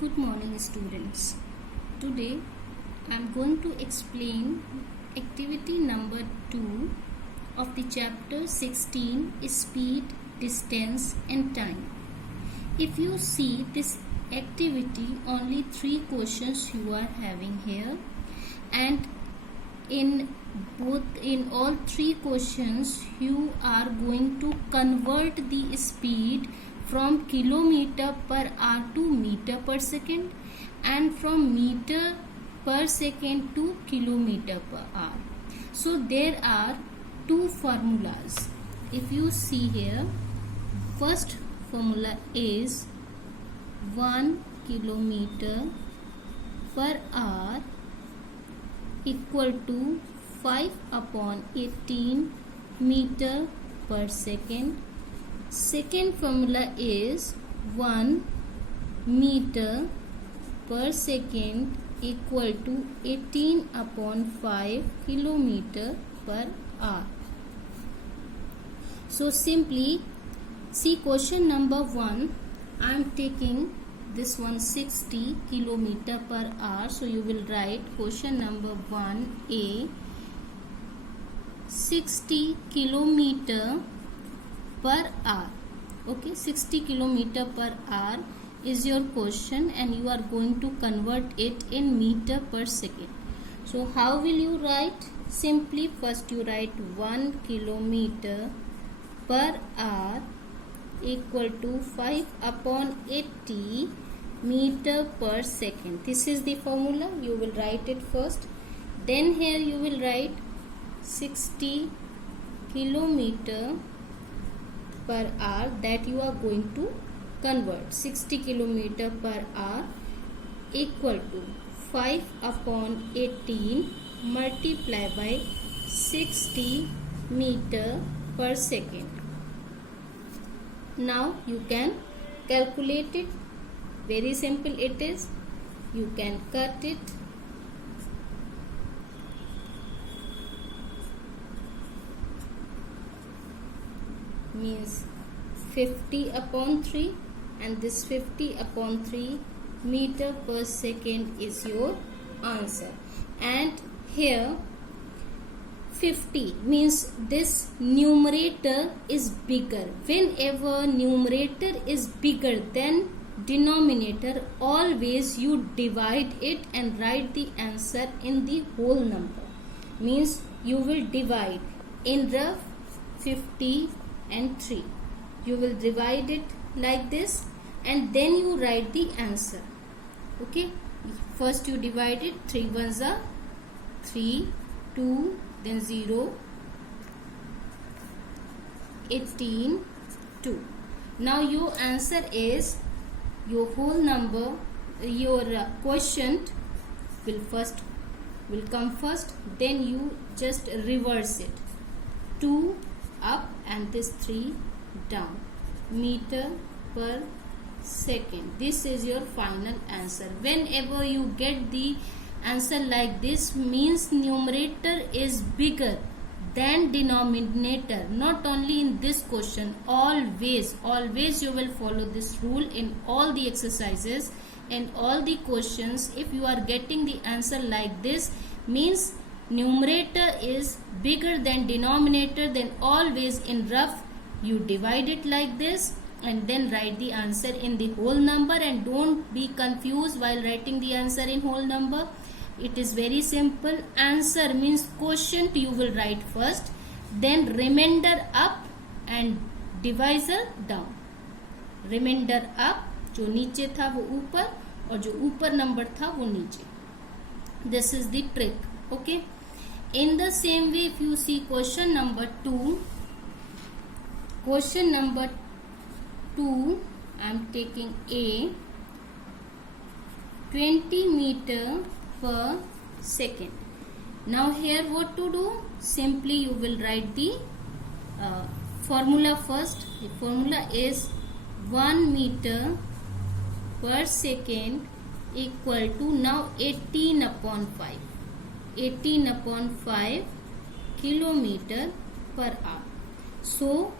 Good morning, students. Today I am going to explain activity number 2 of the chapter 16, Speed, Distance and Time. If you see this activity, only 3 questions you are having here, and in all 3 questions you are going to convert the speed from kilometer per hour to meter per second and from meter per second to kilometer per hour. So there are 2 formulas. If you see here, first formula is 1 kilometer per hour equal to 5 upon 18 meter per second. Second formula is 1 meter per second equal to 18 upon 5 kilometer per hour. So simply see question number 1. I am taking this one 60 kilometer per hour. So you will write question number 1A 60 kilometer per hour. Okay, 60 kilometer per hour is your question and you are going to convert it in meter per second. So how will you write? Simply first you write 1 kilometer per hour equal to 5 upon 80 meter per second. This is the formula. You will write it first. Then here you will write 60 kilometer per hour that you are going to convert. 60 kilometer per hour equal to 5 upon 18 multiply by 60 meter per second. Now you can calculate it. Very simple it is. You can cut it. Means 50 upon 3 and this 50 upon 3 meter per second is your answer. And here 50 means this numerator is bigger. Whenever numerator is bigger than denominator, always you divide it and write the answer in the whole number. Means you will divide in rough 50 and 3. You will divide it like this and then you write the answer. Okay, first you divide it. 3 ones are 3, 2, then 0, 18, 2. Now your answer is, your whole number, your quotient will come first, then you just reverse it. 2 up and this 3 down. Meter per second. This is your final answer. Whenever you get the answer like this, means numerator is bigger than denominator. Not only in this question, always you will follow this rule in all the exercises and all the questions. If you are getting the answer like this, means numerator is bigger than denominator, then always in rough you divide it like this and then write the answer in the whole number. And don't be confused while writing the answer in whole number. It is very simple. Answer means quotient you will write first, then remainder up and divisor down. Remainder up, जो नीचे था वो ऊपर और जो ऊपर number था वो नीचे. This is the trick. Okay. In the same way, if you see question number 2, question number 2, I am taking A 20 meter per second. Now here what to do? Simply you will write the formula first. The formula is 1 meter per second equal to now 18 upon 5. 18 upon 5 kilometer per hour. So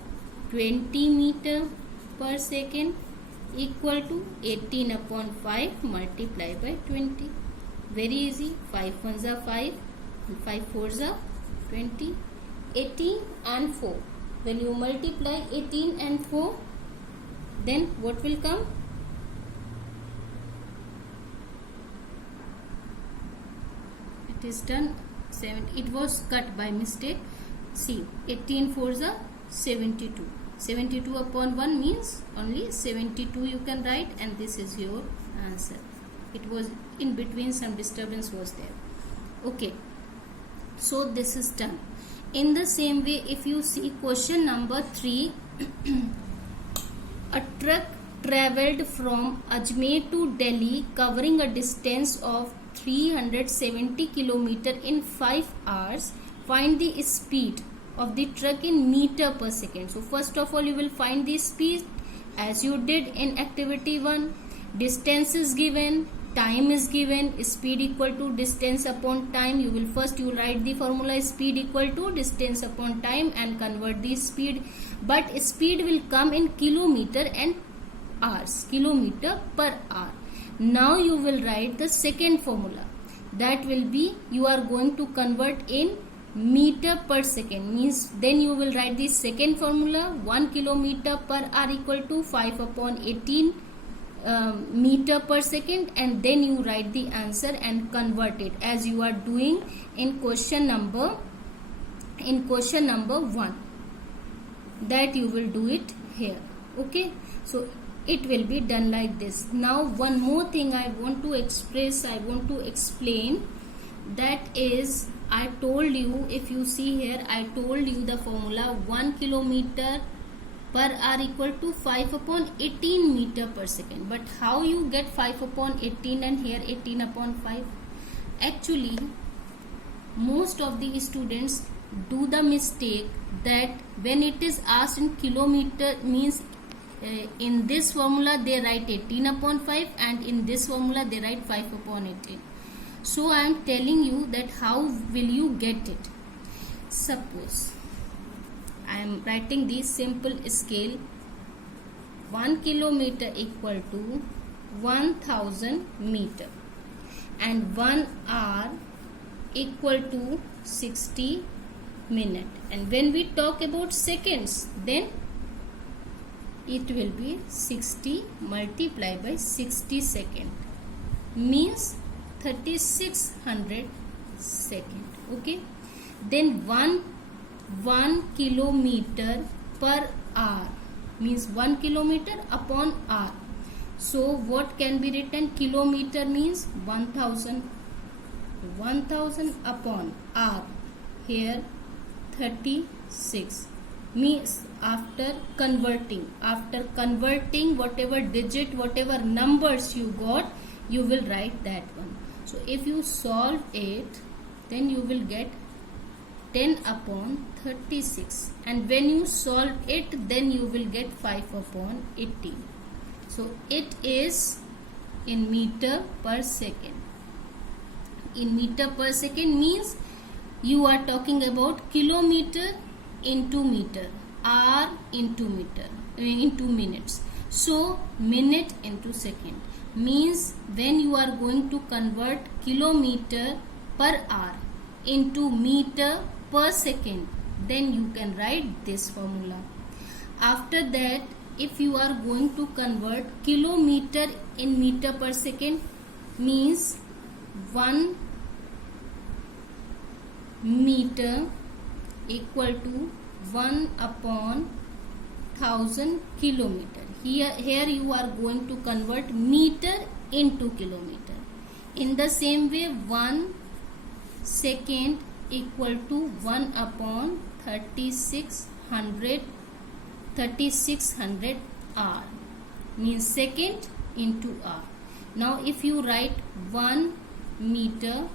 20 meter per second equal to 18 upon 5 multiply by 20. Very easy. 5 ones are 5 and 5 fours are 20. 18 and 4. When you multiply 18 and 4, then what will come? It is done. It was cut by mistake. See, 18 fours are 72. 72 upon 1 means only 72 you can write, and this is your answer. It was in between, some disturbance was there. Okay, so this is done. In the same way, if you see question number 3, a truck travelled from Ajmer to Delhi covering a distance of 370 km in 5 hours. Find the speed of the truck in meter per second. So first of all, you will find the speed as you did in activity 1. Distance is given, time is given, speed equal to distance upon time. You will write the formula speed equal to distance upon time and convert the speed. But speed will come in kilometer and hours, kilometer per hour. Now you will write the second formula. That will be, you are going to convert in meter per second, means then you will write the second formula. 1 kilometer per hour equal to 5 upon 18 meter per second, and then you write the answer and convert it as you are doing in question number 1. That you will do it here. Okay, so it will be done like this. Now one more thing I want to explain, that is, I told you, if you see here, I told you the formula 1 kilometer per hour equal to 5 upon 18 meter per second. But how you get 5 upon 18 and here 18 upon 5? Actually, most of the students do the mistake that when it is asked in kilometer, means in this formula they write 18 upon 5 and in this formula they write 5 upon 18. So I am telling you that how will you get it. Suppose I am writing the simple scale. 1 kilometer equal to 1000 meter and 1 hour equal to 60 minute. And when we talk about seconds, then it will be 60 multiplied by 60 second, means 3600 second. Okay, then 1 kilometer per hour means 1 kilometer upon hour. So what can be written? Kilometer means 1000 upon hour, here 36, means after converting whatever digit, whatever numbers you got, you will write that one. So if you solve it, then you will get 10 upon 36, and when you solve it, then you will get 5 upon 18. So it is in meter per second. In meter per second means you are talking about kilometer into meter, hour into meter, into minutes. So minute into second means when you are going to convert kilometer per hour into meter per second, then you can write this formula. After that, if you are going to convert kilometer in meter per second, means 1 meter equal to 1 upon 1000 kilometer. Here you are going to convert meter into kilometer. In the same way, 1 second equal to 1 upon 3600 hour, means second into hour. Now if you write 1 meter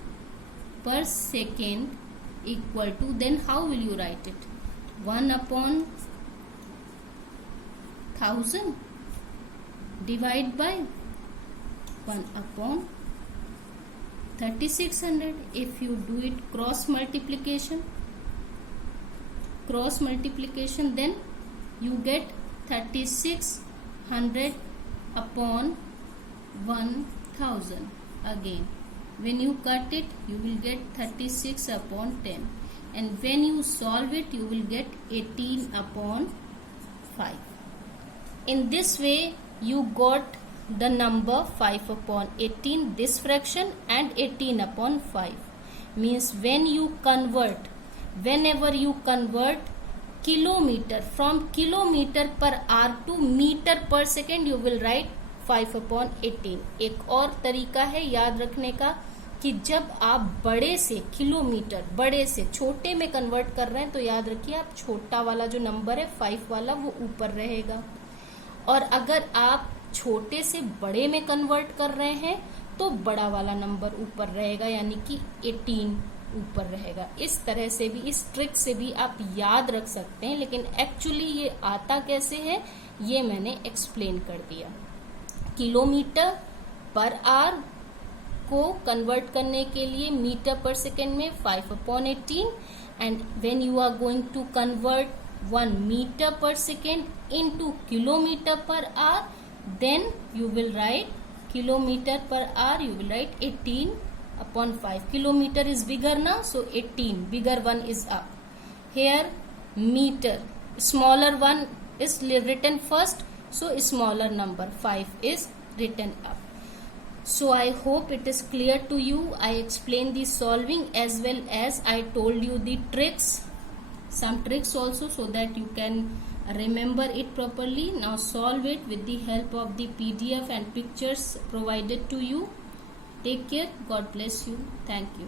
per second equal to, then how will you write it? 1 upon 1000 divide by 1 upon 3600. If you do it cross multiplication, then you get 3600 upon 1000. Again, when you cut it, you will get 36 upon 10. And when you solve it, you will get 18 upon 5. In this way, you got the number 5 upon 18, this fraction, and 18 upon 5. Means whenever you convert kilometer from kilometer per hour to meter per second, you will write 5 upon 18. एक और तरीका है याद रखने का कि जब आप बड़े से किलोमीटर, बड़े से छोटे में कन्वर्ट कर रहे हैं तो याद रखिए आप छोटा वाला जो नंबर है 5 वाला वो ऊपर रहेगा, और अगर आप छोटे से बड़े में कन्वर्ट कर रहे हैं तो बड़ा वाला नंबर ऊपर रहेगा, यानी कि 18 ऊपर रहेगा। इस तरह से भी, इस ट्रिक से भी आप याद रख सकते हैं, लेकिन एक्चुअली ये आता कैसे है ये मैंने एक्सप्लेन कर दिया। किलोमीटर पर आवर को कन्वर्ट करने के लिए मीटर पर सेकेंड में 5 upon 18, and when you are going to convert 1 meter per second into kilometer per hour, then you will write kilometer per hour, you will write 18 upon 5. Kilometer is bigger now, so 18, bigger one is up. Here meter, smaller one is written first, so smaller number 5 is written up. So I hope it is clear to you. I explained the solving as well as I told you the tricks, some tricks also, so that you can remember it properly. Now solve it with the help of the PDF and pictures provided to you. Take care. God bless you. Thank you.